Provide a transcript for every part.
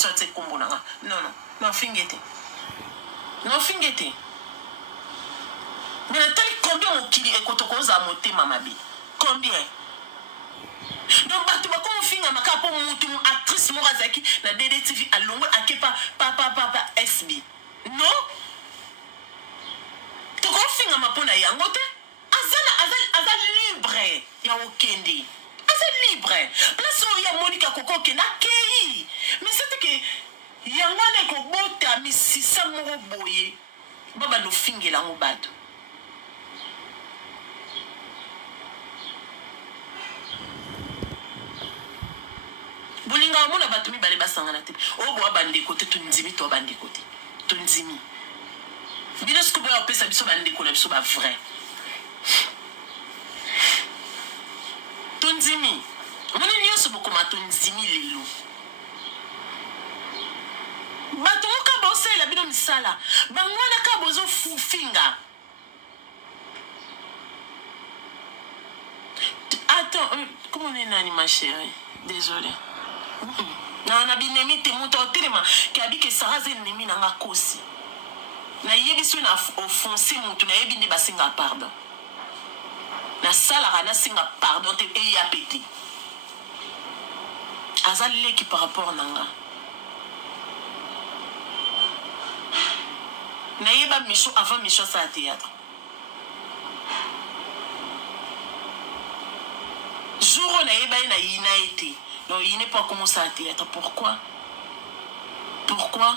émission te kombo nanga non fingete non fingete mais natali combien mokili ekotokoza motema mabe combien donc bato bakomofinga maka po mutu actrice moko azalaki na DDTV alongwe ake pa SB non tokofinga mapona yango te aza libre ya okende aza libre place oyo ya Monica Koko okende akei mais c'est que yango wana ekobota misisa moko boye babanda ofingela yango bato bolinga omona bato mibale basangana te oyo bowa bandeko te tondimi to bandeko te tondimi bino siko boya opesa biso bandeko na biso bavrai tondimi omoni nyonso bokoma tondimi lelo bato moka bosalela bino misala bango wana ka bozofinga attends comment on est nani ma chérie désolé na binemi te muta otelema ke abi ke Sarah ze nemi nanga kosi na yebi so na offenser mutu na yebi nde basinga pardon na sala na singa pardon te e ya pété azali leki par rapport nanga na yeba micho avant micho sa théâtre jour na yeba na yina été. Non, il n'est pas commencé à théâtre. Pourquoi? Pourquoi?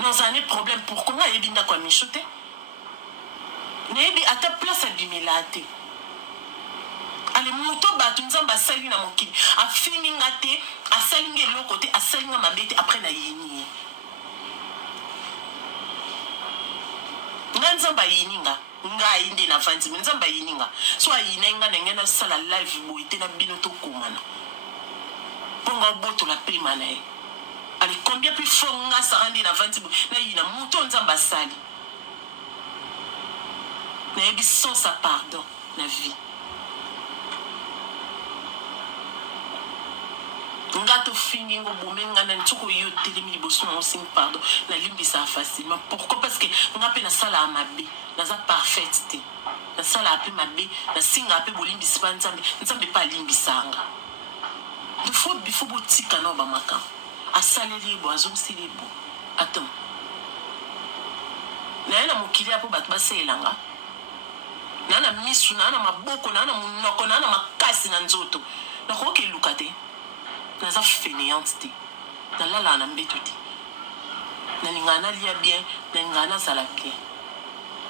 Non, ça n'est problème. Pourquoi? Il y a quoi michoter? À ta place à bimilate. Allez, moto batu nzamba sali na mokili. A finingate, a salinge l'autre côté, a salinga ma bête après na yini. Nzamba yininga. Nga inde na fanti nzamba yininga so ayinenga nengena sala live boite na bino to komana ponga boto la prima na ali combien plus fonga sarandi na fanti na yina muto nzamba sali na ebi sans sa pardon na vie ngato fingi ngo bomenga na ntoko yo telemi boso na sing pardon na limbi ça facilement pourquoi parce que ngape na sala amabe naza parfaite te na sala ape mabe na singa ape bolimbi sipa nzambe pa limbi sanga de faut bifo botika na ba maka asaleli bo azomsili bo attends na mokili apo bato baselanga na misu na maboko na munoko na makasi na nzoto na koke lukate naza fainéante te na lala na mbeto te na lingana lia bien na lingana sala bien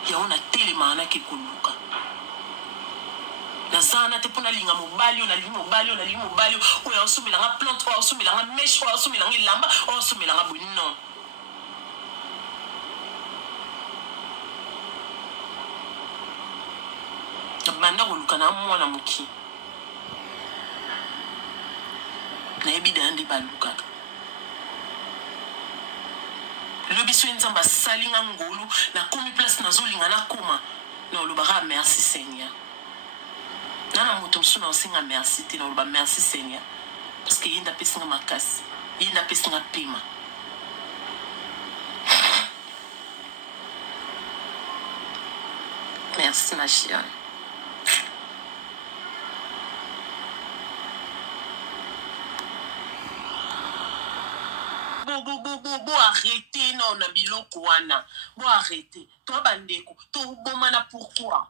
ya ona telema na ke kuluka na zana te pona linga mobali na linga mobali o ya osumela nga plante o osumela nga mesh o osumela nga lamba o osumela nga bonno banda koluka na mwana moki na ebida ndi baluka le biso nzamba salinga ngolu na komi place na zolinga na koma na lobara merci Seigneur nana moto msuna osinga merci te na loba merci Seigneur parce que yinda pesinga makasi yinda pesinga pima merci ma chérie. Bo arrêtez non na biloko wana bo arrêtez to bandeko to bomana pourquoi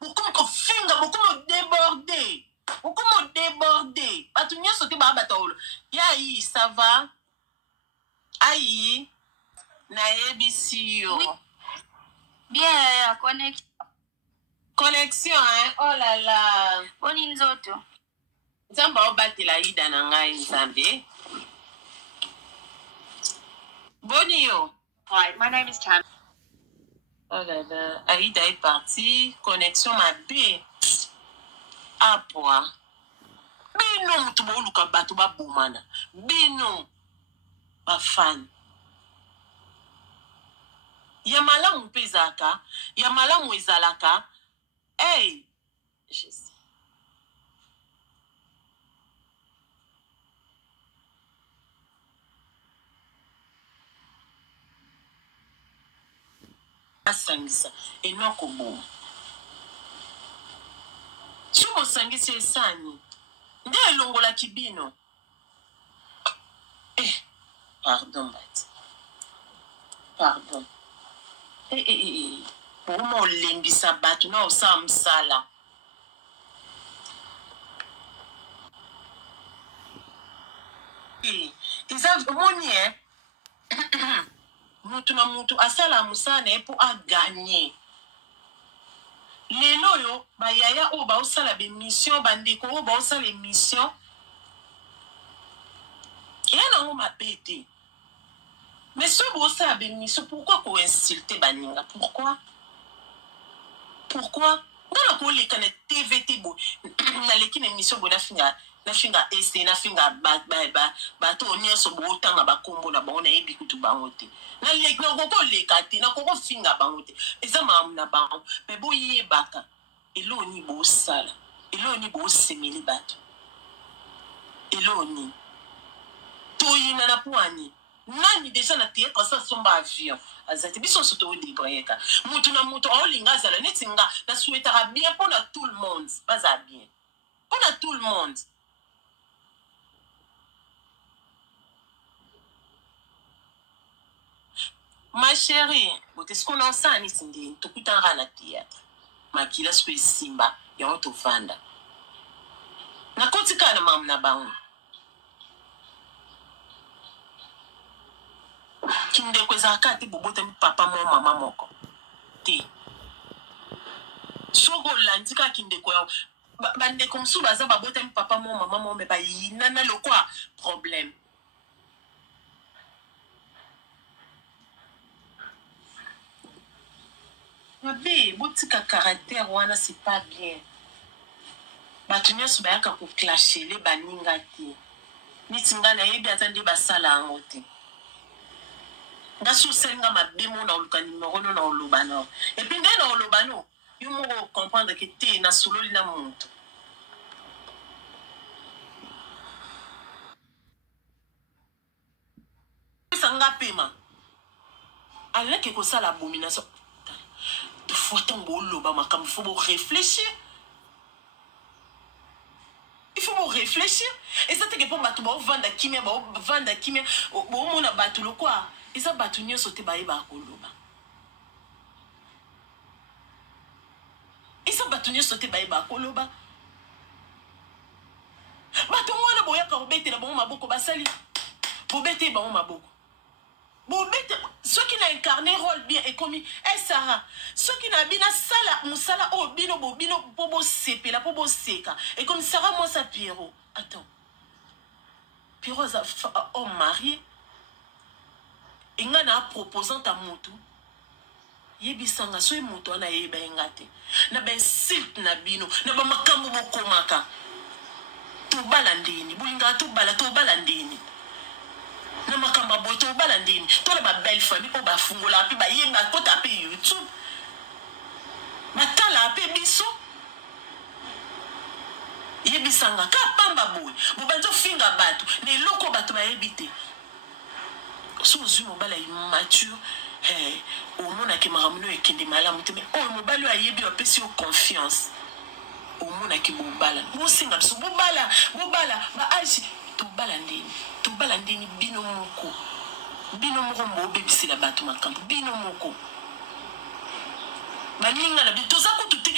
beaucoup ko finga beaucoup déborder batu nyoso te ba batolo ya yi ça va ayi na ABC yo oui. Bien connexion hein oh là là boni nzoto nzamba obatela ida na ngai nzambe. Bonio. Hi, my name is Tam. Oh là là, Aïda est partie. Connexion ma B. Ah, poa. Bino mutubo luka batu ba bomana. Bino ba fan. Yamala mpezaka, yamala mwezalaka. Hey, je sais. asangisa enoko bomo so bosangisi esani nde elongolaki bino pardon bati pardon boma olembisa bato na osala mosala eza omoni mutu na mutu asala mosala na ye mpo aganye lelo oyo bayaya oyo baosala bemission bandeko oyo baosala émission eya nango mabe te mais soki bosala bemission pourquoi koinsulte baninga pourquoi ngana koleka na tv te bo naleki na émission bo nafinga ese nafinga bato nyonso bootanga bakombo na bango nayebi kutu bango te nakokoleka te nakokofinga bango te eza mamu na bango me boyebaka eloni bosala eloni bosemeli bato eloni toyina na poani nani deja na théâtre sa somba avion azati biso so to débrayeka mutu na mutu aolinga azala neti nga na souhaitera bien pour tout le monde baza bien pour tout le monde. Ma chérie, est-ce qu'on en sait ni sindi to kutanga na théâtre makila swe simba ya oto fanda na kotika na mam na bangu kinde kweza kati bobote papa mo mama moko ti sogo landika kinde ko bande comme sou baza babote papa mo mama mo me ba yina na lo quoi problème. Mabe, botika caractère wana c'est pas bien. Batu nyonso bayaka ko clasher les baninga te. Nitinga na yebi atandi basala ango te. Ngasu senga mabe mo na oluka numéro no na olobano. Et puis ndé na olobano, yo mo comprendre que te na sololi na muntu. Sanga pema. Aleke ko sala abomination. Il faut réfléchir. Il faut réfléchir. Et ça, c'est que pour battre, vendre kimia, vendre kimia, on a battu le quoi. Et ça, battu n'y a sauté baïba koloba. Et ça, battu n'y a sauté baïba koloba. Battu moi na boya ka obete na bon maboko basali. Bobete ba on maboko. Ceux qui n'ont incarné rôle bien et commis, Sarah, ceux qui n'ont bien sala, moussala, oh, bino, pobo sepe, la pobo seka. Et comme Sarah, moi, ça Pierrot. Attends. Pierrot, oh, mari. Et n'a a proposant à Moutou. Yebisanga, soy Moutou, na yeba engate. Na ben silt na bino, na ba makambo bokomaka. To balandini, bulinga to balandini. Na makamba boto balandini to la belle famille o ba fungola pe ba yenga ko taper YouTube matala pe biso yebisanga ka pamba boy bo banzo finga bato ne loko bato ba yebite so zumo bala immature o mona ke maramuno ekende malamu te mais o mo balo ayebi o pesi o confiance o mona ke bo bala bo singa so bo bala ba aji to balandini bino moko mbo bebisi la bato makambo bino moko baninga na toza ko tuté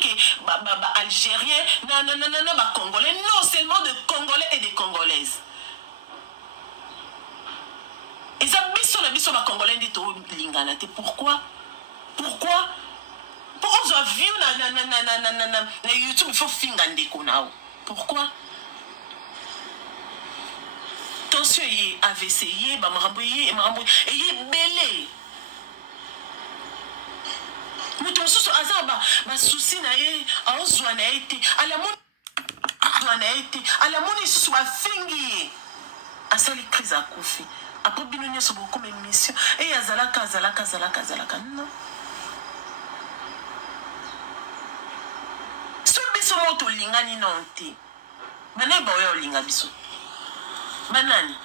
que ba algérien na ba congolais non seulement de congolais et de congolaises et ça biso ba congolais ndi to lingana te pourquoi pour on a vu na YouTube il faut finga ndeko nao pourquoi tension yi AVC yi ba marambo yi belé mutu mususu azaba ba souci na ye aozwa na été ala moni susu ba fingi asali crise à kofi après bino nyoso bo comme émission et azalaka non so biso moto lingani non te bana ba oyo linga biso banani